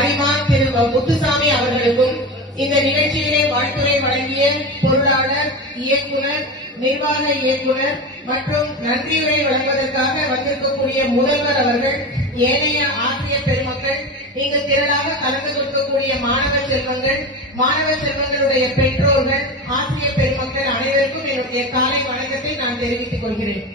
அறிமான் திரு முத்துசாமி அவர்களுக்கும் இந்த நிகழ்ச்சியிலே வாழ்த்துரை வழங்கிய பொருளாளர், இயக்குனர், நிர்வாக இயக்குனர் மற்றும் நன்றியுரை வழங்குவதற்காக வந்திருக்கக்கூடிய முதல்வர் அவர்கள், ஏனைய ஆசிரியர் பெருமக்கள், இங்கு திரளாக கலந்து கொள்ளக்கூடிய மாணவ செல்வங்கள், மாணவ செல்வங்களுடைய பெற்றோர்கள், ஆசிரியர் பெருமக்கள் அனைவருக்கும் என்னுடைய காலை வணக்கத்தை நான் தெரிவித்துக் கொள்கிறேன்.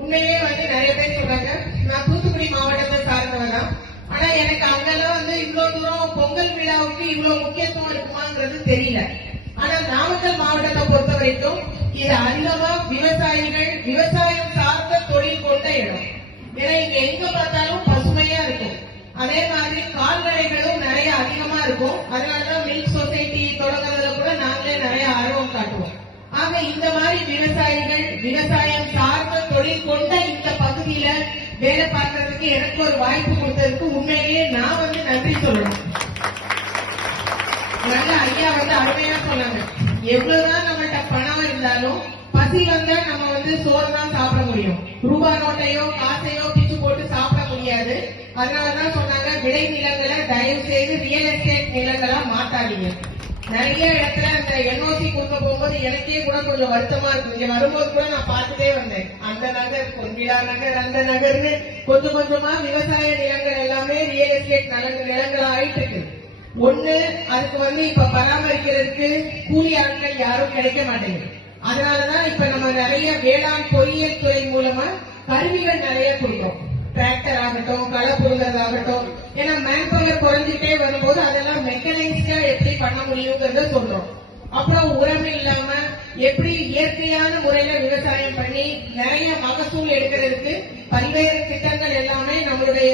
உண்மையிலே நிறைய பேர் சொல்றாங்க, நான் தூத்துக்குடி மாவட்டத்தை சார்ந்தவன் தான், ஆனா எனக்கு அங்கெல்லாம் இவ்வளவு தூரம் பொங்கல் விழாவுக்கு இவ்வளவு முக்கியத்துவம் இருக்குமாங்கிறது தெரியல. ஆனா நாமக்கல் மாவட்டத்தை பொறுத்த வரைக்கும் இது அதிகமா விவசாயிகள், விவசாயம் சார்ந்த தொழில் கொண்ட இடம். ஏன்னா இங்க எங்க பார்த்தாலும் பசுமையா இருக்கும். அதே மாதிரி கால்நடைகளும் நிறைய அதிகமா இருக்கும். அதனாலதான் மில்க் சொசைட்டி தொடங்குறதுல கூட நாங்களே நிறைய ஆர்வம் காட்டுவோம். ஆக இந்த மாதிரி விவசாயிகள், விவசாயம் சார்ந்த தொழில் கொண்ட இந்த பகுதியில வேலை பார்க்கறதுக்கு எனக்கு ஒரு வாய்ப்பு கொடுத்ததுக்கு உண்மையிலேயே நான் நன்றி சொல்லணும். நல்ல ஐயா அருமையா சொன்னாங்க, எவ்வளவுதான் நம்மகிட்ட பணம் இருந்தாலும் பசி வந்தா நம்ம சோறு தான் சாப்பிட முடியும். ரூபாய் நோட்டையோ காசையோ பிச்சு போட்டு சாப்பிட முடியாது. அதனாலதான் சொன்னாங்க, விளை நிலங்களை தயவு செய்து ரியல் எஸ்டேட் நிலங்களா மாத்தாதீங்க. நிறைய இடத்துல அந்த என்ஓசி கொடுக்க போகும்போது எனக்கே கூட கொஞ்சம் வருத்தமா இருக்கு. இங்க வரும்போது கூட நான் பார்த்துட்டே வந்தேன், அந்த நகர், பொன்விழா நகர், அந்த நகர்னு கொஞ்சம் கொஞ்சமா விவசாய நிலங்கள் எல்லாமே ரியல் எஸ்டேட் நிலங்கள் ஆயிட்டு இருக்கு. ஒண்ணு, அதுக்கு இப்ப பராமரிக்கிறதுக்கு கூலி ஆட்கள் யாரும் கிடைக்க மாட்டேங்குது. அதனாலதான் இப்ப நம்ம நிறைய வேளாண் பொறியியல் துறை மூலமா கருவிகள் நிறைய கொடுக்கிறோம். டிராக்டர் ஆகட்டும், களை புரிதலாகட்டும். ஏன்னா மேன் பவர் குறைஞ்சிட்டே வரும்போது அதெல்லாம் மெக்கனைஸ்டா எப்படி பண்ண முடியுங்கிறத சொல்றோம். அப்புறம் உரம் இல்லாம எப்படி இயற்கையான முறையில விவசாயம் பண்ணி நிறைய மகசூல் எடுக்கிறதுக்கு பல்வேறு திட்டங்கள் எல்லாமே நம்மளுடைய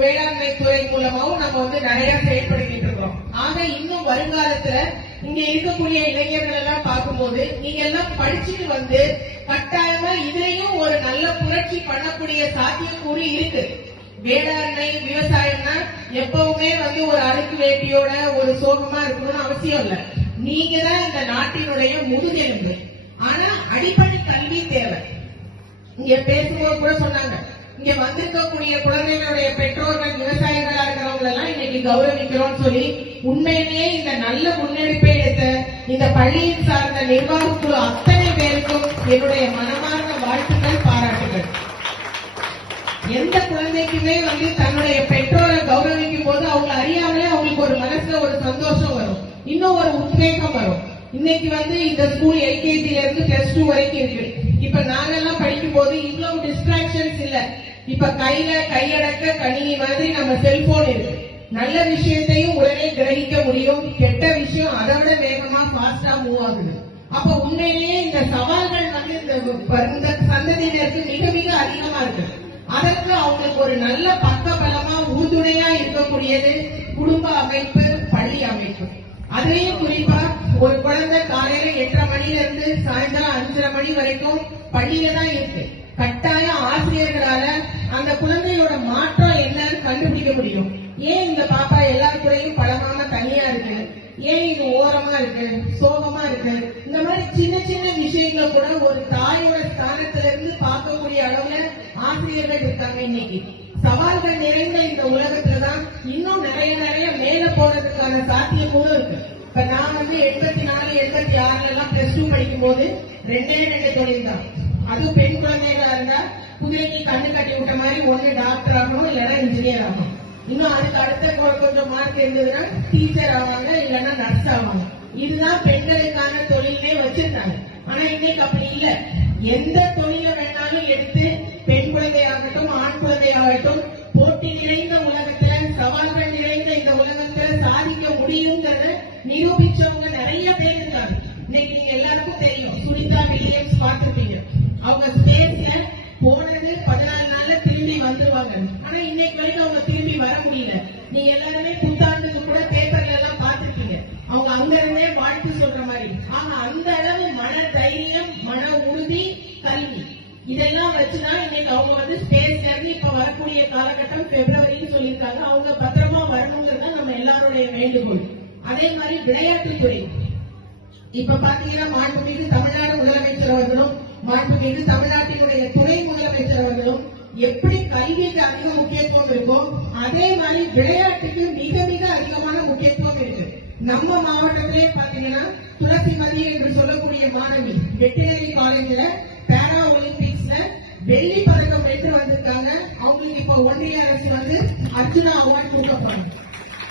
வேளாண்மை துறை மூலமாவும் நம்ம நிறைய செயல்படுத்திட்டு இருக்கோம். ஆக இன்னும் வருங்காலத்துல இங்க இருக்கக்கூடிய இளைஞர்கள் எல்லாம் பார்க்கும்போது நீங்க எல்லாம் படிச்சுட்டு கட்டாயமா இதுலயும் ஒரு நல்ல புரட்சி பண்ணக்கூடிய சாத்தியக்கூறு இருக்கு. வேளாண்மை விவசாயம்னா எப்பவுமே ஒரு அடுக்கு வேட்டியோட ஒரு சோகமா இருக்கணும்னு அவசியம் இல்ல. நீங்க தான் இந்த நாட்டினுடைய முதுகெலும்பு. ஆனா அடிப்படை கல்வி தேவை. இங்க பேசும்போது கூட சொன்னாங்க, இங்க வந்திருக்கக்கூடிய குழந்தைகளுடைய பெற்றோர்கள் விவசாயிகளா இருக்கிறவங்க எல்லாம் இன்னைக்கு கௌரவிக்கிறோம் சொல்லி உண்மையிலேயே இந்த நல்ல முன்னெடுப்பை எடுத்த இந்த பள்ளியின் சார்ந்த நிர்வாக குழு அத்தனை பேருக்கும் என்னுடைய மனமார்ந்த வாழ்த்துக்கள், பாராட்டுகள். எந்த குழந்தைக்குமே தன்னுடைய பெற்றோரை கௌரவிக்கும் போது அவங்க அறியாமலே அவங்களுக்கு ஒரு மனசுல ஒரு சந்தோஷம் வரும், இன்னும் ஒரு உத்வேகம் வரும். இன்னைக்கு இந்த ஸ்கூல் எல்கேஜில இருந்து பிளஸ் 2 வரைக்கும் இருக்கு. இப்ப நாங்கெல்லாம் படிக்கும் போது இவ்வளவு டிஸ்ட்ராக்ஷன்ஸ் இல்ல. இப்ப கையில கையடக்க கணினி மாதிரி நம்ம செல்போன் இருக்கு. நல்ல விஷயத்தையும் உடனே கிரகிக்க முடியும், கெட்ட விஷயம் அதை விட வேகமா ஃபாஸ்டா மூவ் ஆகுது. அப்ப உண்மையிலேயே இந்த சவால்கள் இந்த சந்ததியினருக்கு மிக மிக அதிகமா இருக்கு. அதற்கு அவங்களுக்கு ஒரு நல்ல பக்க பலமா உறுதுணையா இருக்கக்கூடியது குடும்ப அமைப்பு, பள்ளி அமைப்பு. அதுலயும் குறிப்பா ஒரு குழந்தை காலையில 8:30 மணில இருந்து சாயந்தரம் 5:30 மணி வரைக்கும் பள்ளியில தான் இருக்கு. கட்டாயம் ஆசிரியர்களால அந்த குழந்தையோட மாற்றம் என்னன்னு கண்டுபிடிக்க முடியும். ஏன் இந்த பாப்பா எல்லாத்துறையும் பழகாம தனியா இருக்கு, ஏன் இது ஓரமா இருக்கு, சோகமா இருக்கு, இந்த மாதிரி சின்ன சின்ன விஷயங்களை கூட ஒரு தாயோட ஸ்தானத்துல இருந்து பார்க்கக்கூடிய அளவுல ஆசிரியர்கள் இருக்காங்க. இன்னைக்கு சவால்கள் நிறைந்த இந்த உலகத்துலதான் இன்னும் நிறைய நிறைய மேல போறதுக்கான சாத்தியமும் இருக்கு. இப்ப நான் 84, 86 எல்லாம் பிளஸ் 2 படிக்கும் போது 2 தொழில் தான். அதுவும் பெண் குழந்தைகளா இருந்தா குதிரைக்கு கண்ணு கட்டி விட்ட மாதிரி ஒண்ணு டாக்டர் ஆகணும், இல்லைன்னா இன்ஜினியர் ஆகணும். இன்னும் அதுக்கு அடுத்த கொஞ்சம் மார்க் இருந்ததுன்னா டீச்சர் ஆவாங்க, இல்லைன்னா நர்ஸ் ஆவாங்க. இதுதான் பெண்களுக்கான தொழிலே வச்சிருந்தாங்க. ஆனா இன்னைக்கு அப்படி இல்ல. எந்த தொழில வேணாலும் எடுத்து பெண் குழந்தையாகட்டும், ஆண் குழந்தையாகட்டும், போட்டி நிறைந்த உலகத்துல, சவால்கள் நிறைந்த இந்த உலகத்துல சாதிக்க முடியுங்கிறத நிரூபிச்சவங்க நிறைய பேர் இருக்காங்க. இன்னைக்கு நீங்க எல்லாருக்கும் தெரியும், சுனிதா வில்லியம்ஸ் பார்த்திருப்பீங்க. அவங்க ஸ்பேஸ்ல போனது 14 நாள்ல திரும்பி வந்துருவாங்க. ஆனா இன்னைக்கு வரைக்கும் அவங்க திரும்பி வர முடியல. நீங்க எல்லாருமே புத்தாண்டுக்கு கூட பேப்பர்ல எல்லாம் பார்த்திருப்பீங்க, அவங்க அங்க இருந்தே வாழ்த்து சொல்ற மாதிரி. ஆனா அந்த அளவு மன தைரியம், மன உறுதி, கல்வி இதெல்லாம் வச்சுதான் இன்னைக்கு அவங்க ஸ்பேஸ்ல இருந்து இப்ப வரக்கூடிய காலகட்டம் பிப்ரவரின்னு சொல்லியிருக்காங்க. அவங்க பத்திரமா வரணுங்கிறத நம்ம எல்லாருடைய வேண்டுகோள். அதே மாதிரி விளையாட்டுத்துறை இப்ப பாத்தீங்கன்னா மாண்புமிகு தமிழ்நாடு முதலமைச்சர் அவர்களும், மாண்புமிகு தமிழ்நாட்டினுடைய துணை முதலமைச்சர் அவர்களும் எப்படி கல்விக்கு அதிக முக்கியத்துவம் இருக்கோ அதே மாதிரி விளையாட்டுக்கு மிக மிக நம்ம மாவட்டத்திலே பாத்தீங்கன்னா துளசிமதி என்று சொல்லக்கூடிய மாணவி வெட்டினரி காலேஜ்ல பேரா ஒலிம்பிக்ஸ்ல வெள்ளி பதக்கம் வென்று வந்திருக்காங்க. அவங்களுக்கு இப்ப ஒன்றிய அரசு வந்து அர்ஜுனா அவார்ட் கொடுக்கப்படும்.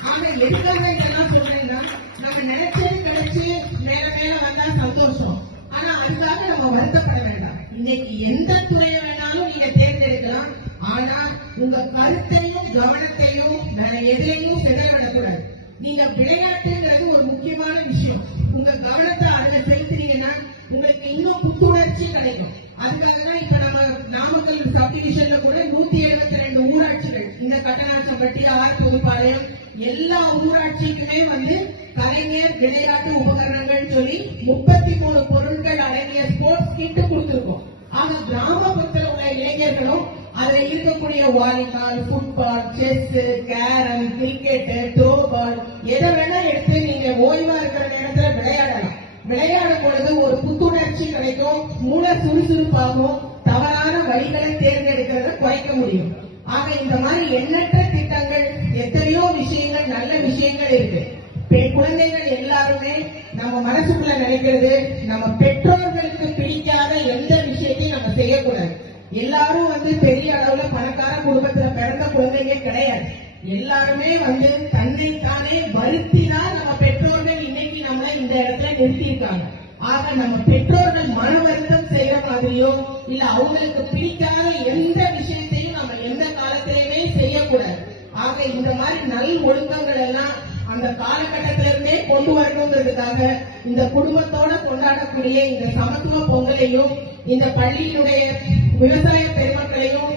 ஆனா எதுக்காக இதெல்லாம் சொல்றேன்னா, நம்ம நினைச்சது கிடைச்சு மேல மேல வந்தா சந்தோஷம். ஆனா அதுக்காக நம்ம வருத்தப்பட வேண்டாம். இன்னைக்கு எந்த துறையை வேணாலும் நீங்க தேர்ந்தெடுக்கலாம். ஆனா உங்க கருத்தையும் கவனத்தையும் வேற எதிலையும் செலவிடக்கூடாது. நீங்க விளையாட்டுங்கிறது ஒரு முக்கியமான விஷயம். உங்க கவனத்தை அதுல செலுத்தினீங்கன்னா உங்களுக்கு இன்னும் புத்துணர்ச்சி கிடைக்கும். அதுக்காக தான் இப்ப நம்ம நாமக்கல் சப்டிவிஷன்ல கூட 172 ஊராட்சிகள், இந்த கட்டணாச்சம்பட்டி, ஆர் புதுப்பாளையம் எல்லா ஊராட்சிக்குமே வந்து கலைஞர் விளையாட்டு உபகரணங்கள் சொல்லி 33 பொருட்கள் அடங்கிய ஸ்போர்ட்ஸ் கிட் கொடுத்திருக்கோம். ஆக கிராமப்புறத்தில் உள்ள இளைஞர்களும் அதுல இருக்கக்கூடிய volleyball, football, chess, carrom, cricket, throw ball எதை வேணா எடுத்து நீங்க ஓய்வா இருக்கிற நேரத்துல விளையாடலாம். விளையாடும் பொழுது ஒரு புத்துணர்ச்சி கிடைக்கும், மூளை சுறுசுறுப்பாகும், தவறான வழிகளை தேர்ந்தெடுக்கிறத குறைக்க முடியும். ஆக இந்த மாதிரி எண்ணற்ற திட்டங்கள், எத்தனையோ விஷயங்கள், நல்ல விஷயங்கள் இருக்கு. குழந்தைகள் எல்லாருமே நம்ம மனசுக்குள்ள நினைக்கிறது, நம்ம பெற்றோர்களுக்கு பிடிக்காத எந்த விஷயத்தையும் நம்ம செய்யக்கூடாது. எல்லாரும் வந்து பெரிய அளவுல பணக்கார குடும்பத்துல பிறந்த குழந்தைங்க கிடையாது. எல்லாருமே வந்து தன்னை தானே வருத்தினால் நம்ம பெற்றோர்கள் இன்னைக்கு நம்மள இந்த இடத்துல நிறுத்தியிருக்காங்க. ஆக நம்ம பெற்றோர்கள் மன வருத்தம் செய்யற மாதிரியோ இல்ல அவங்களுக்கு பிடிக்காத எந்த விஷயத்தையும் நம்ம எந்த காலத்திலுமே செய்யக்கூடாது. ஆக இந்த மாதிரி நல் ஒழுக்கங்கள் எல்லாம் அந்த காலகட்டத்திலிருந்தே கொண்டு வரணுங்கிறதுக்காக இந்த குடும்பத்தோட கொண்டாடக்கூடிய இந்த சமத்துவ பொங்கலையும் இந்த பள்ளியினுடைய விவசாய பெருமக்களையும்